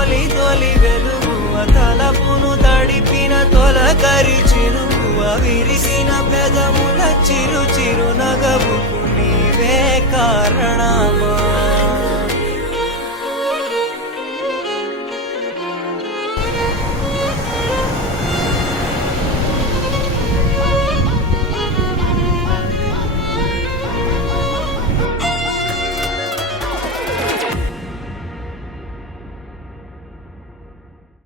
తొలి తొలి వెలుగువ తలపును తడిపిన తొలకరి చిరువ విరిసిన పెదముల చిరు చిరు నగవుకు నీవే కారణమా